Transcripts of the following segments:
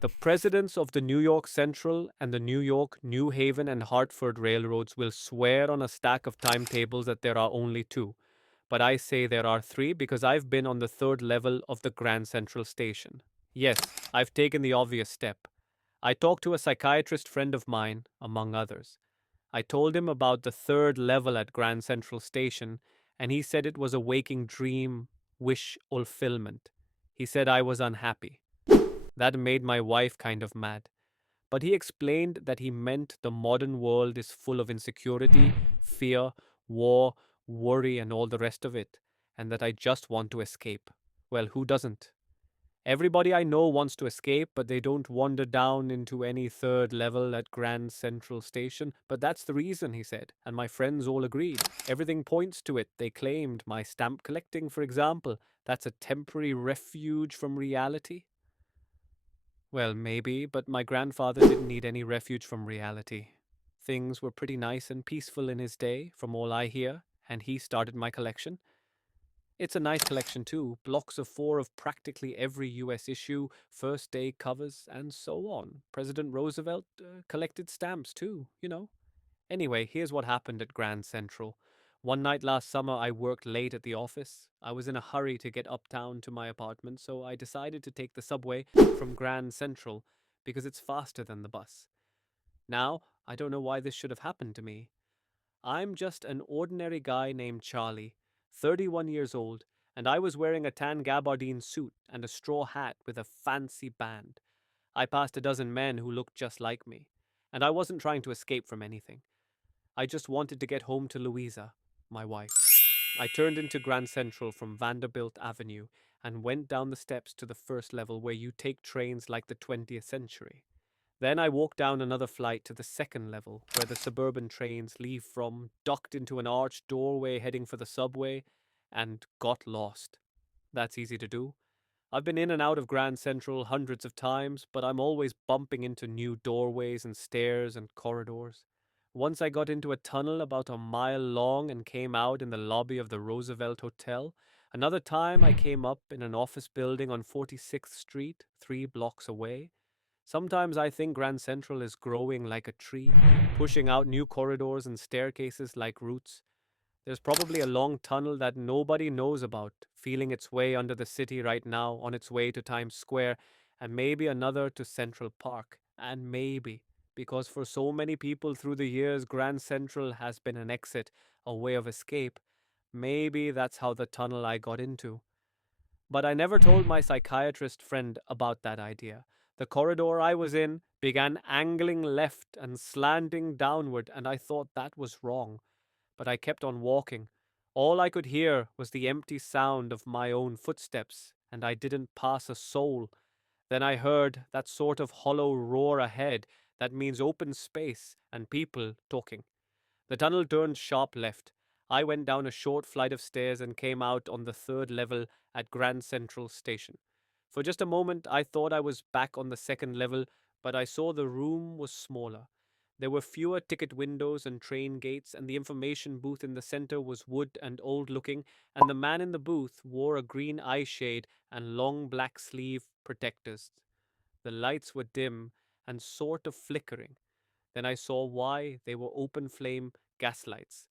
The presidents of the New York Central and the New York, New Haven, and Hartford railroads will swear on a stack of timetables that there are only two. But I say there are three because I've been on the third level of the Grand Central Station. Yes, I've taken the obvious step. I talked to a psychiatrist friend of mine, among others. I told him about the third level at Grand Central Station, and he said it was a waking dream, wish fulfillment. He said I was unhappy. That made my wife kind of mad. But he explained that he meant the modern world is full of insecurity, fear, war, worry, and all the rest of it, and that I just want to escape. Well, who doesn't? Everybody I know wants to escape, but they don't wander down into any third level at Grand Central Station. But that's the reason, he said, and my friends all agreed. Everything points to it, they claimed. My stamp collecting, for example, that's a temporary refuge from reality. Well, maybe, but my grandfather didn't need any refuge from reality. Things were pretty nice and peaceful in his day, from all I hear, and he started my collection. It's a nice collection too, blocks of four of practically every US issue, first day covers, and so on. President Roosevelt collected stamps too. Anyway, here's what happened at Grand Central. One night last summer, I worked late at the office. I was in a hurry to get uptown to my apartment, so I decided to take the subway from Grand Central because it's faster than the bus. Now, I don't know why this should have happened to me. I'm just an ordinary guy named Charley, 31 years old, and I was wearing a tan gabardine suit and a straw hat with a fancy band. I passed a dozen men who looked just like me, and I wasn't trying to escape from anything. I just wanted to get home to Louisa, my wife. I turned into Grand Central from Vanderbilt Avenue and went down the steps to the first level where you take trains like the 20th century. Then I walked down another flight to the second level, where the suburban trains leave from, ducked into an arched doorway heading for the subway, and got lost. That's easy to do. I've been in and out of Grand Central hundreds of times, but I'm always bumping into new doorways and stairs and corridors. Once I got into a tunnel about a mile long and came out in the lobby of the Roosevelt Hotel. Another time I came up in an office building on 46th Street, 3 blocks away. Sometimes I think Grand Central is growing like a tree, pushing out new corridors and staircases like roots. There's probably a long tunnel that nobody knows about, feeling its way under the city right now, on its way to Times Square, and maybe another to Central Park. And maybe, because for so many people through the years, Grand Central has been an exit, a way of escape. Maybe that's how the tunnel I got into. But I never told my psychiatrist friend about that idea. The corridor I was in began angling left and slanting downward, and I thought that was wrong. But I kept on walking. All I could hear was the empty sound of my own footsteps, and I didn't pass a soul. Then I heard that sort of hollow roar ahead that means open space and people talking. The tunnel turned sharp left. I went down a short flight of stairs and came out on the third level at Grand Central Station. For just a moment, I thought I was back on the second level, but I saw the room was smaller. There were fewer ticket windows and train gates, and the information booth in the center was wood and old looking, and the man in the booth wore a green eye shade and long black sleeve protectors. The lights were dim and sort of flickering. Then I saw why they were open flame gaslights.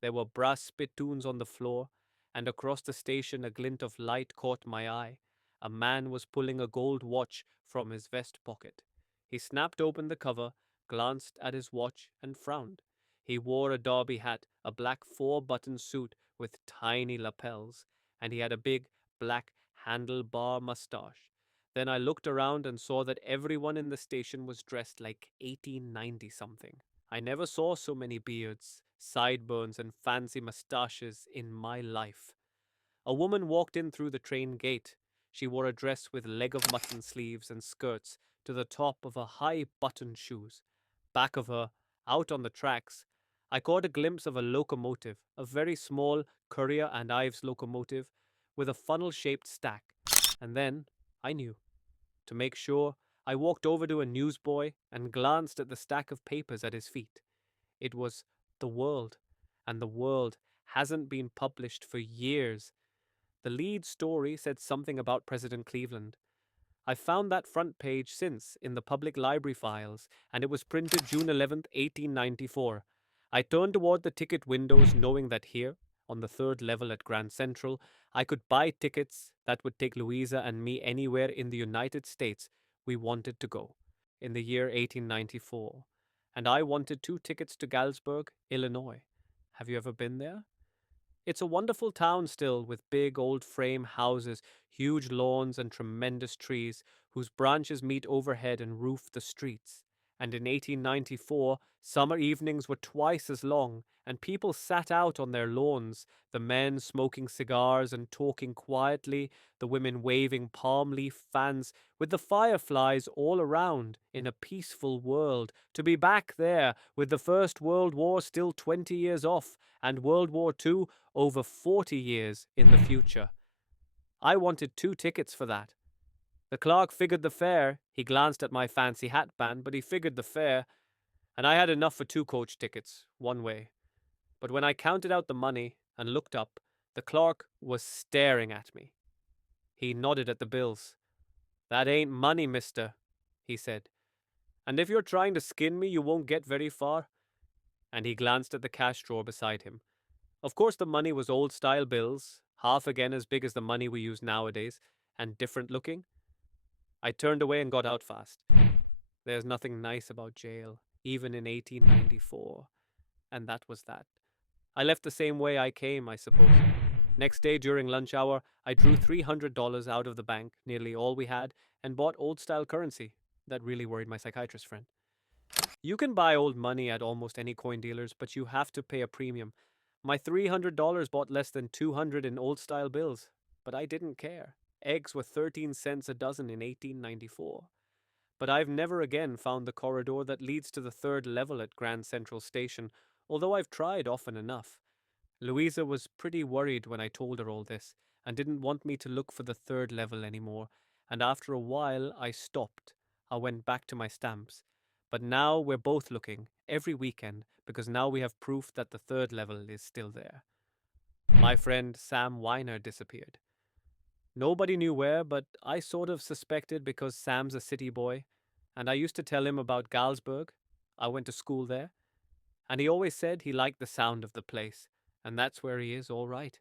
There were brass spittoons on the floor, and across the station a glint of light caught my eye. A man was pulling a gold watch from his vest pocket. He snapped open the cover, glanced at his watch, and frowned. He wore a derby hat, a black four-button suit with tiny lapels, and he had a big, black, handlebar mustache. Then I looked around and saw that everyone in the station was dressed like 1890 something. I never saw so many beards, sideburns, and fancy mustaches in my life. A woman walked in through the train gate. She wore a dress with leg of mutton sleeves and skirts to the top of her high buttoned shoes. Back of her, out on the tracks, I caught a glimpse of a locomotive, a very small Currier and Ives locomotive with a funnel shaped stack. And then I knew. To make sure, I walked over to a newsboy and glanced at the stack of papers at his feet. It was The World, and The World hasn't been published for years. The lead story said something about President Cleveland. I've found that front page since in the public library files, and it was printed June 11th, 1894. I turned toward the ticket windows, knowing that here, on the third level at Grand Central, I could buy tickets that would take Louisa and me anywhere in the United States we wanted to go in the year 1894. And I wanted 2 tickets to Galesburg, Illinois. Have you ever been there? It's a wonderful town still, with big old frame houses, huge lawns, and tremendous trees whose branches meet overhead and roof the streets. And in 1894, summer evenings were twice as long, and people sat out on their lawns, the men smoking cigars and talking quietly, the women waving palm leaf fans, with the fireflies all around, in a peaceful world. To be back there, with the First World War still 20 years off, and World War II over 40 years in the future. I wanted 2 tickets for that. The clerk figured the fare. He glanced at my fancy hatband, but he figured the fare, and I had enough for 2 coach tickets, one way. But when I counted out the money and looked up, the clerk was staring at me. He nodded at the bills. "That ain't money, mister," he said. "And if you're trying to skin me, you won't get very far." And he glanced at the cash drawer beside him. Of course, the money was old-style bills, half again as big as the money we use nowadays, and different looking. I turned away and got out fast. There's nothing nice about jail, even in 1894. And that was that. I left the same way I came, I suppose. Next day, during lunch hour, I drew $300 out of the bank, nearly all we had, and bought old-style currency. That really worried my psychiatrist friend. You can buy old money at almost any coin dealers, but you have to pay a premium. My $300 bought less than 200 in old-style bills, but I didn't care. Eggs were 13 cents a dozen in 1894. But I've never again found the corridor that leads to the third level at Grand Central Station, although I've tried often enough. Louisa was pretty worried when I told her all this, and didn't want me to look for the third level anymore, and after a while I stopped. I went back to my stamps. But now we're both looking, every weekend, because now we have proof that the third level is still there. My friend Sam Weiner disappeared. Nobody knew where, but I sort of suspected because Sam's a city boy, and I used to tell him about Galesburg. I went to school there, and he always said he liked the sound of the place, and that's where he is, all right.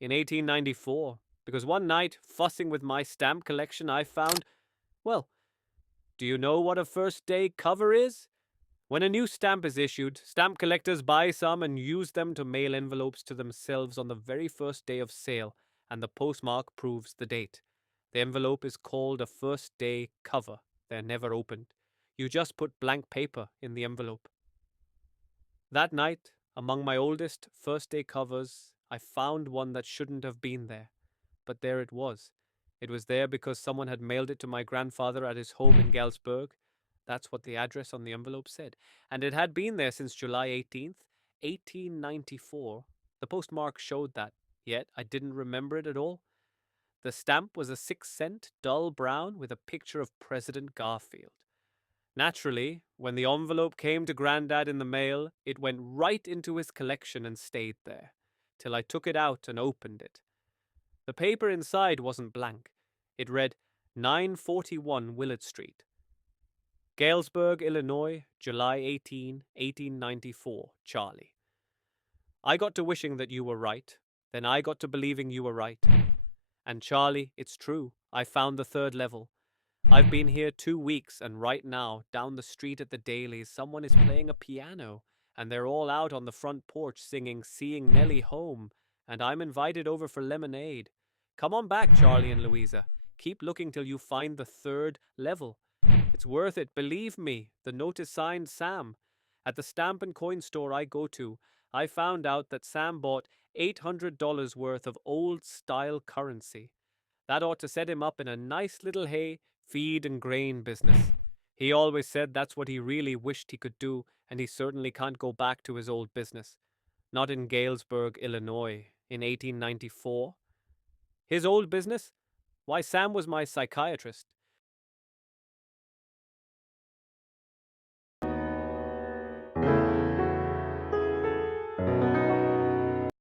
In 1894, because one night, fussing with my stamp collection, I found, well, do you know what a first day cover is? When a new stamp is issued, stamp collectors buy some and use them to mail envelopes to themselves on the very first day of sale, and the postmark proves the date. The envelope is called a first day cover. They're never opened. You just put blank paper in the envelope. That night, among my oldest first day covers, I found one that shouldn't have been there. But there it was. It was there because someone had mailed it to my grandfather at his home in Galesburg. That's what the address on the envelope said. And it had been there since July 18th, 1894. The postmark showed that, yet I didn't remember it at all. The stamp was a 6-cent, dull brown with a picture of President Garfield. Naturally, when the envelope came to Grandad in the mail, it went right into his collection and stayed there, till I took it out and opened it. The paper inside wasn't blank. It read 941 Willard Street. Galesburg, Illinois, July 18, 1894, Charley. I got to wishing that you were right. Then I got to believing you were right. And Charley, it's true. I found the third level. I've been here 2 weeks, and right now, down the street at the Dailies, someone is playing a piano, and they're all out on the front porch singing Seeing Nellie Home, and I'm invited over for lemonade. Come on back, Charley and Louisa. Keep looking till you find the third level. It's worth it, believe me. The note is signed Sam. At the stamp and coin store I go to, I found out that Sam bought $800 worth of old-style currency. That ought to set him up in a nice little hay, feed and grain business. He always said that's what he really wished he could do, and he certainly can't go back to his old business. Not in Galesburg, Illinois, in 1894. His old business? Why, Sam was my psychiatrist.